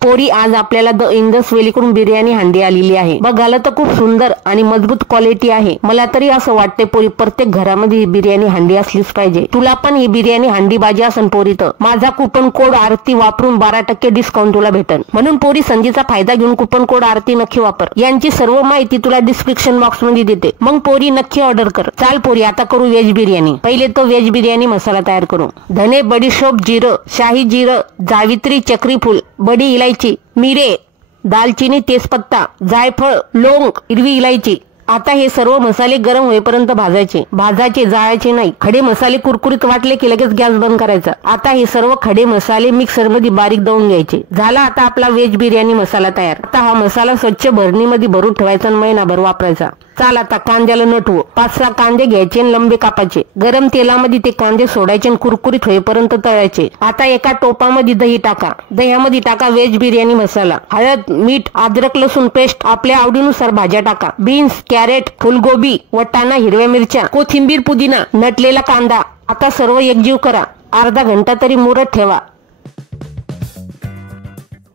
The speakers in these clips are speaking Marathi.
पोरी आज आपल्याला द इंडस व्हॅलीकडून बिर्याणी हंडी आलेली आहे। बघायला तर खूप सुंदर आणि मजबूत क्वालिटी आहे। मला तरी असं वाटते पोरी प्रत्येक घरामध्ये ही बिर्याणी हंडी असलीच पाहिजे। तुला पण ही बिर्याणी हंडी बाजी असन पोरी तर माझा कुपन कोड आरती वापरून 12% डिस्काउंट तुला भेटन। म्हणून पोरी संधीचा फायदा घेऊन कुपन कोड आरती नक्की वापर। यांची सर्व माहिती तुला डिस्क्रिप्शन बॉक्स मध्ये देते, मग पोरी नक्की ऑर्डर कर। चाल पोरी आता करू व्हेज बिर्याणी। पहिले तो व्हेज बिर्याणी मसाला तयार करू। धने, बडीशोप, जिरं, शाही जिरं, जावित्री, चक्री फूल, बडी इलायची, मिरे, दालचिनी, तेजपत्ता, जायफळ, लौंग, हिरवी इलायची। आता हे सर्व मसाले गरम होईपर्यंत भाजायचे, जाळायचे नाही। खडे मसाले कुरकुरीत वाटले की लगेच गॅस बंद करायचा। आता हे सर्व खडे मसाले मिक्सर मध्ये बारीक दळून घ्यायचे। झाला आता आपला व्हेज बिर्याणी मसाला तयार। आता हा मसाला स्वच्छ भरणीमध्ये भरून ठेवायचा आणि महिनाभर वापरायचा। चाल आता कांद्याला नटवू। 5-6 कांदे घ्यायचे आणि लंबे कापायचे। गरम तेलामध्ये ते कांदे सोडायचे आणि कुरकुरीत होईपर्यंत तळायचे। आता एका टोपामध्ये दही टाका। दह्यामध्ये टाका व्हेज बिर्याणी मसाला, हळद, मीठ, अद्रक लसूण पेस्ट, आपल्या आवडीनुसार भाज्या टाका। बीन्स, कॅरेट, फुलगोबी, वटाणा, हिरव्या मिरच्या, कोथिंबीर, पुदिना, नटलेला कांदा। आता सर्व एकजीव करा। अर्धा घंटा तरी मुरत ठेवा।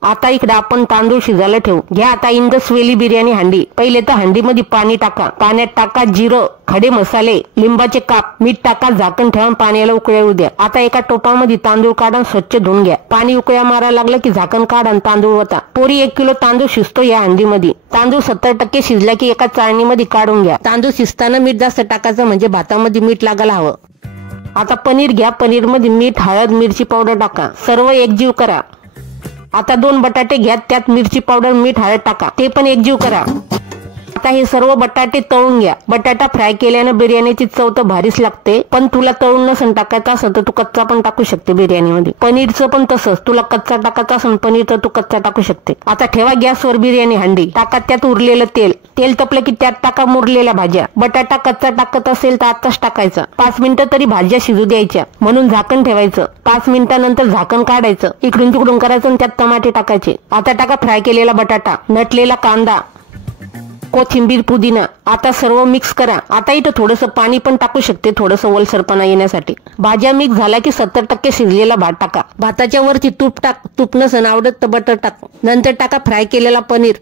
आता इकडे आपण तांदूळ शिजायला ठेवू। घ्या आता इंडस व्हॅली बिर्याणी हंडी। पहिले तर हंडीमध्ये पाणी टाका। पाण्यात टाका जिरं, खडे मसाले, लिंबाचे काप, मीठ टाका, झाकण ठेवा, पाण्याला उकळी येऊ द्या। आता एका टोपामध्ये तांदूळ काढून स्वच्छ धुवून घ्या। पाणी उकळ्या मारायला लागलं की झाकण काढा आणि तांदूळ ओता। पोरी 1 किलो तांदूळ शिजतो या हंडीमध्ये। तांदूळ 70% शिजला की एका चाळणीमध्ये काढून घ्या। तांदूळ शिजताना मीठ जास्त टाकायचं म्हणजे भातामध्ये मीठ लागायला हवं। आता पनीर घ्या। पनीर मध्ये मीठ, हळद, मिरची पावडर टाका। सर्व एकजीव करा। आता 2 बटाटे घ्या, त्यात मिरची पावडर, मीठ, हळद टाका, ते पण एकजीव करा। आता हे सर्व बटाटे तळून घ्या। बटाटा फ्राय केल्याने बिर्याणीची चव तर भारीच लागते, पण तुला तळून नसन टाकायचं असं तर तू कच्चा पण टाकू शकते बिर्याणीमध्ये। पनीरचं पण तसंच, तुला कच्चा टाकायचं असेल पनीर तर तू कच्चा टाकू शकते। आता ठेवा गॅसवर बिर्याणी हंडी। टाका त्यात उरलेलं तेल। तेल तपलं की त्यात टाका मुरलेल्या भाज्या। बटाटा कच्चा टाकत असेल तर आताच टाकायचा। 5 मिनिटं तरी भाज्या शिजू द्यायच्या, म्हणून झाकण ठेवायचं। 5 मिनिटांनंतर झाकण काढायचं, इकडून तिकडून करायचं आणि त्यात टमाटे टाकायचे। आता टाका फ्राय केलेला बटाटा, नटलेला कांदा, कोथिंबीर, पुदिना। आता सर्व मिक्स करा। आता इथं थोडंसं पाणी पण टाकू शकते, थोडंसं ओलसरपणा येण्यासाठी। भाज्या मिक्स झाला की 70% शिजलेला भात टाका। भाताच्या वरती तूप टाक, तूप नसन आवडत तर बटर टाक। नंतर टाका फ्राय केलेला पनीर,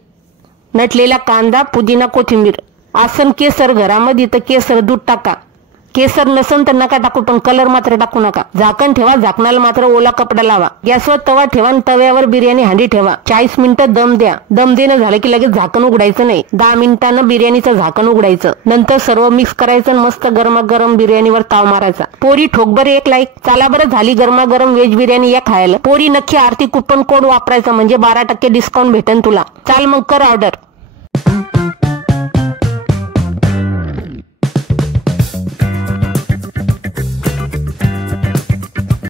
नटलेला कांदा, पुदिना, कोथिंबीर। आसन केसर घरामध्ये तर केसर दूध टाका। केसर नसन तर नका टाकू, पण कलर मात्र टाकू नका। झाकण ठेवा, झाकणाला मात्र ओला कपडा लावा। गॅसवर तवा ठेवा आणि तव्यावर बिर्याणी हंडी ठेवा। 40 मिनिटं दम द्या। दम देणं झालं की लगेच झाकण उघडायचं नाही। 10 मिनिटांनं बिर्याणीचं झाकण उघडायचं। नंतर सर्व मिक्स करायचं आणि मस्त गरमागरम बिर्याणीवर ताव मारायचा। पोरी ठोकभर 1 लाईक। चला बरं, झाली गरमागरम व्हेज बिर्याणी या खायला। पोरी नक्की आरती कुपन कोड वापरायचा म्हणजे 12% डिस्काउंट भेटेन तुला। चाल मग कर ऑर्डर।